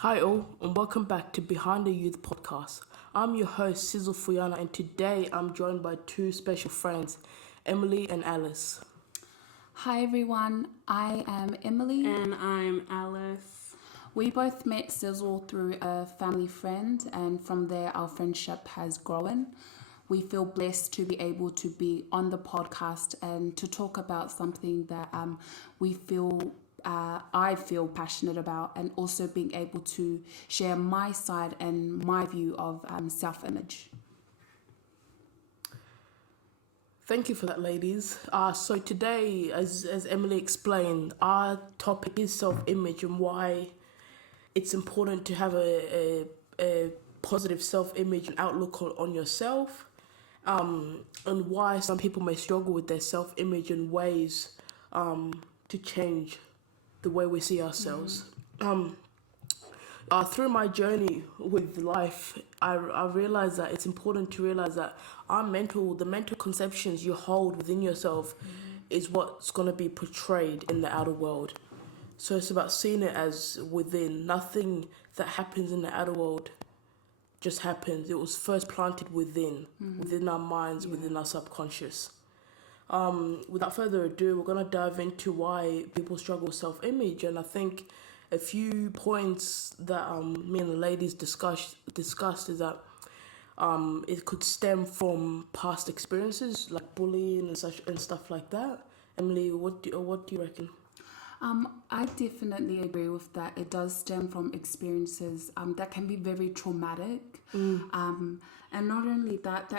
Hi all, and welcome back to Behind the Youth podcast. I'm your host, Sizzle Fuyana, and today I'm joined by two special friends, Emily and Alice. Hi everyone, I am Emily. And I'm Alice. We both met Sizzle through a family friend, and from there our friendship has grown. We feel blessed to be able to be on the podcast and to talk about something that I feel passionate about, and also being able to share my side and my view of self-image. Thank you for that, ladies. So today, as Emily explained, our topic is self-image and why it's important to have a positive self-image and outlook on yourself, and why some people may struggle with their self-image and ways to change the way we see ourselves. Through my journey with life, I realized that it's important to realize that the mental conceptions you hold within yourself is what's going to be portrayed in the outer world. So it's about seeing it as within. Nothing that happens in the outer world just happens. It was first planted within our minds, within our subconscious. Without further ado, we're going to dive into why people struggle with self-image, and I think a few points that me and the ladies discussed is that it could stem from past experiences like bullying and stuff like that. Emily, what do you reckon? I definitely agree with that. It does stem from experiences that can be very traumatic. And not only that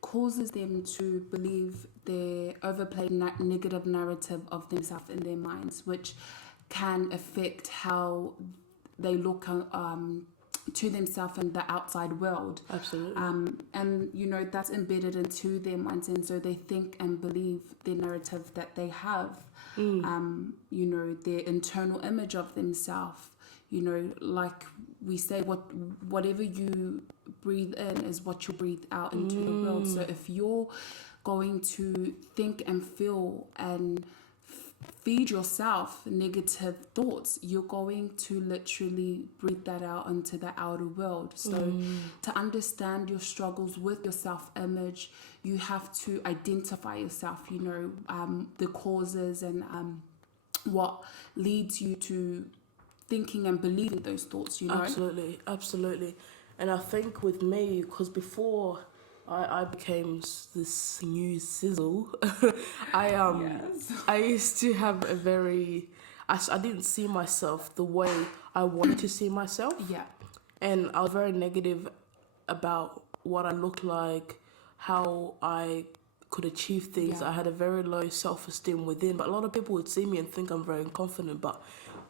causes them to believe their overplayed negative narrative of themselves in their minds, which can affect how they look to themselves in the outside world. Absolutely. And that's embedded into their minds, and so they think and believe their narrative that they have. Their internal image of themselves. Like we say, whatever you breathe in is what you breathe out into the world. So if you're going to think and feel and feed yourself negative thoughts, you're going to literally breathe that out into the outer world. So to understand your struggles with your self-image, you have to identify yourself, the causes and what leads you to thinking and believing those thoughts, Absolutely. And I think with me, because before I became this new Sizzle, I used to have I didn't see myself the way I wanted to see myself. Yeah. And I was very negative about what I looked like, how I could achieve things. Yeah. I had a very low self-esteem within, but a lot of people would see me and think I'm very confident, but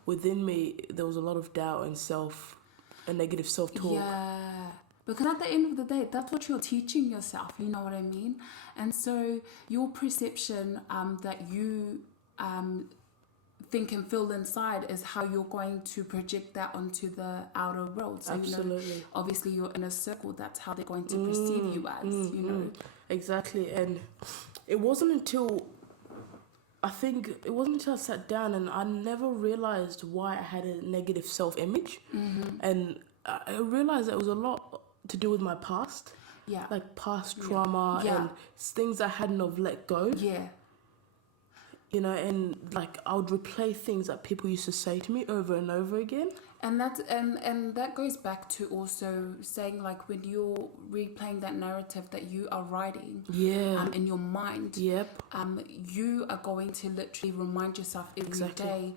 within me there was a lot of doubt and negative self-talk. Yeah, because at the end of the day, that's what you're teaching yourself, you know what I mean? And so your perception that you think and feel inside is how you're going to project that onto the outer world. So, Absolutely. Obviously you're in a circle, that's how they're going to perceive you as, Exactly. And it wasn't until I sat down and I never realized why I had a negative self-image. And I realized that it was a lot to do with my past. Yeah. Like past trauma Yeah. and things I hadn't have let go. Yeah. And like I would replay things that people used to say to me over and over again. And that goes back to also saying, like, when you're replaying that narrative that you are writing in your mind, Yep. you are going to literally remind yourself every day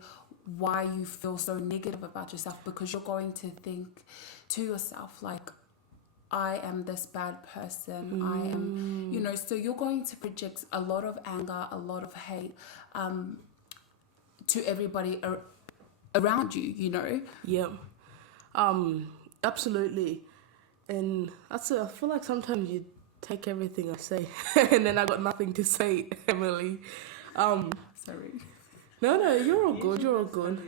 why you feel so negative about yourself, because you're going to think to yourself, like, I am this bad person. I am, so you're going to project a lot of anger, a lot of hate to everybody around you. Yep. Absolutely. And I feel like sometimes you take everything I say and then I got nothing to say, Emily. Sorry. No, you're all good. You're all good.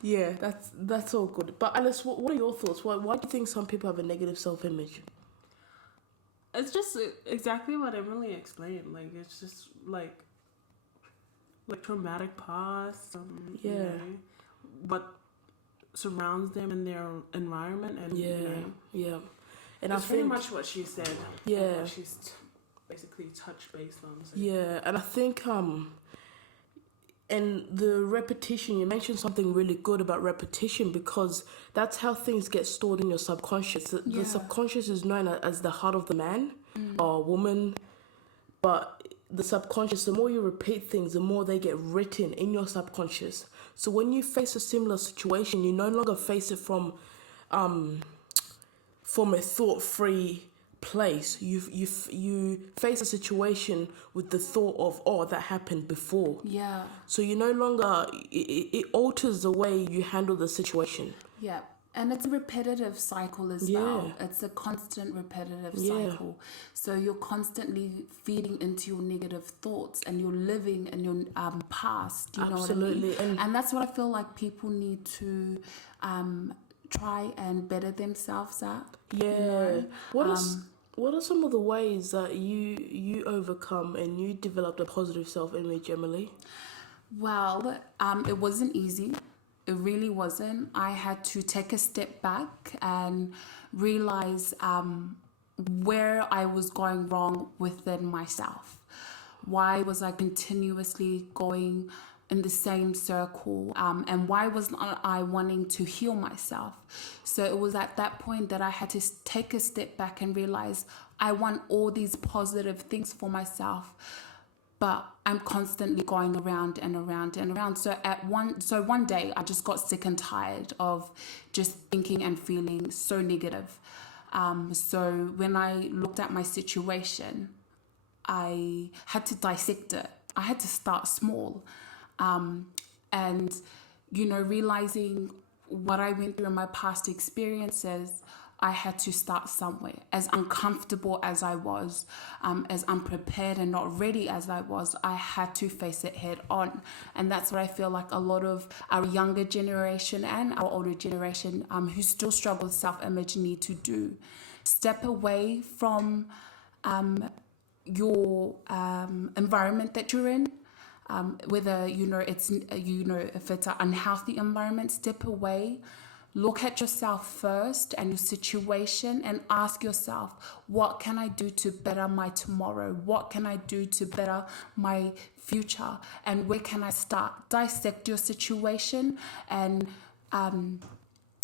Yeah, that's all good. But Alice, what are your thoughts? Why do you think some people have a negative self-image? It's just exactly what Emily explained. Like, it's just like traumatic past. what surrounds them in their environment, and Yeah, you know, yeah. And I it's pretty think, much what she said. yeah, What she's basically touched based on. So. yeah, and I think and the repetition, you mentioned something really good about repetition, because that's how things get stored in your subconscious. The Yeah. subconscious is known as the heart of the man or woman, but the subconscious, the more you repeat things, the more they get written in your subconscious. So when you face a similar situation, you no longer face it from a thought-free place. You face a situation with the thought of, oh, that happened before. Yeah. So you no longer, it alters the way you handle the situation. Yeah. And it's a repetitive cycle as Yeah. well. It's a constant repetitive Yeah. cycle. So you're constantly feeding into your negative thoughts, and you're living in your past. You know what I Absolutely. mean? And that's what I feel like people need to try and better themselves at. Yeah. You know? What are some of the ways that you overcome and you developed a positive self-image, Emily? Well, it wasn't easy. It really wasn't. I had to take a step back and realize where I was going wrong within myself. Why was I continuously going in the same circle? And why was not I wanting to heal myself? So it was at that point that I had to take a step back and realize I want all these positive things for myself, but I'm constantly going around and around and around. So one day I just got sick and tired of just thinking and feeling so negative. So when I looked at my situation, I had to dissect it. I had to start small. And, you know, realizing what I went through in my past experiences, I had to start somewhere. As uncomfortable as I was, as unprepared and not ready as I was, I had to face it head on. And that's what I feel like a lot of our younger generation and our older generation who still struggle with self-image need to do. Step away from your environment that you're in. Whether it's if it's an unhealthy environment, step away. Look at yourself first and your situation, and ask yourself, what can I do to better my tomorrow? What can I do to better my future? And where can I start? Dissect your situation and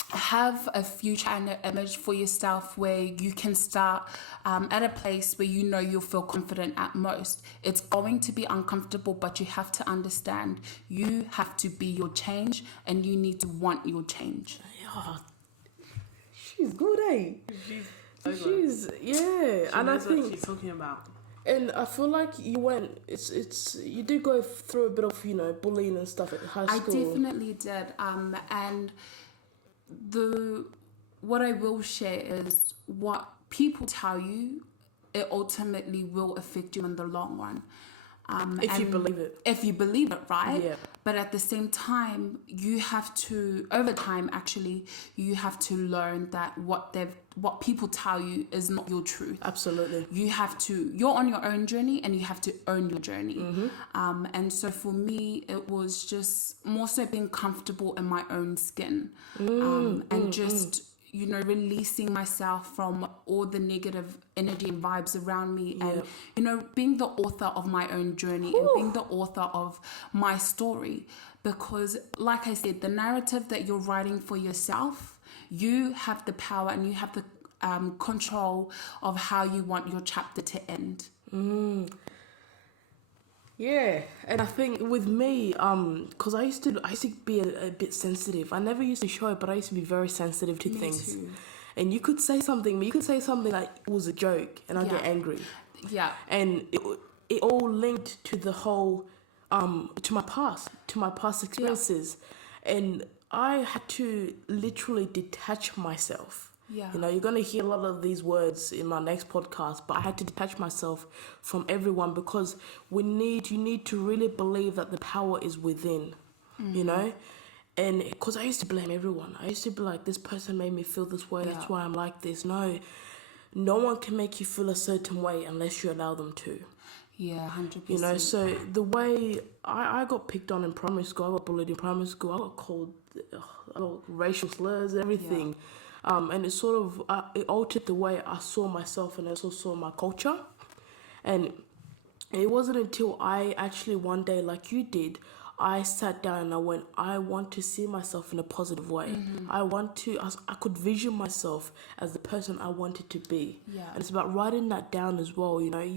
have a future and an image for yourself where you can start at a place where you know you'll feel confident at most. It's going to be uncomfortable, but you have to understand you have to be your change, and you need to want your change. Oh, she's good, eh? She's yeah, She and I knows what think, she's talking about. and I feel like you did go through a bit of bullying and stuff at high school. I definitely did, and what I will share is what people tell you, it ultimately will affect you in the long run. If you believe it. If you believe it, right? Yeah. But at the same time, you have to, over time, actually, you have to learn that what people tell you is not your truth. Absolutely. You're on your own journey, and you have to own your journey. And so for me, it was just more so being comfortable in my own skin, and just releasing myself from all the negative energy and vibes around me, and being the author of my own journey and being the author of my story. Because like I said, the narrative that you're writing for yourself, you have the power and you have the control of how you want your chapter to end. Yeah, and I think with me, because I used to be a bit sensitive. I never used to show it, but I used to be very sensitive to things. Too. And you could say something, but you could say something like it was a joke, and I'd get angry. Yeah. And it all linked to the whole, to my past experiences, and I had to literally detach myself. Yeah. You're going to hear a lot of these words in my next podcast, but I had to detach myself from everyone, because you need to really believe that the power is within, and because I used to blame everyone. I used to be like, this person made me feel this way. That's why I'm like this. No one can make you feel a certain way unless you allow them to. Yeah, 100%. You know, so the way I got picked on in primary school, I got bullied in primary school, I got called I got racial slurs, everything. And it sort of it altered the way I saw myself and I also saw my culture. And it wasn't until I actually one day, like you did, I sat down and I went, I want to see myself in a positive way. I could vision myself as the person I wanted to be. Yeah. And it's about writing that down as well. You know,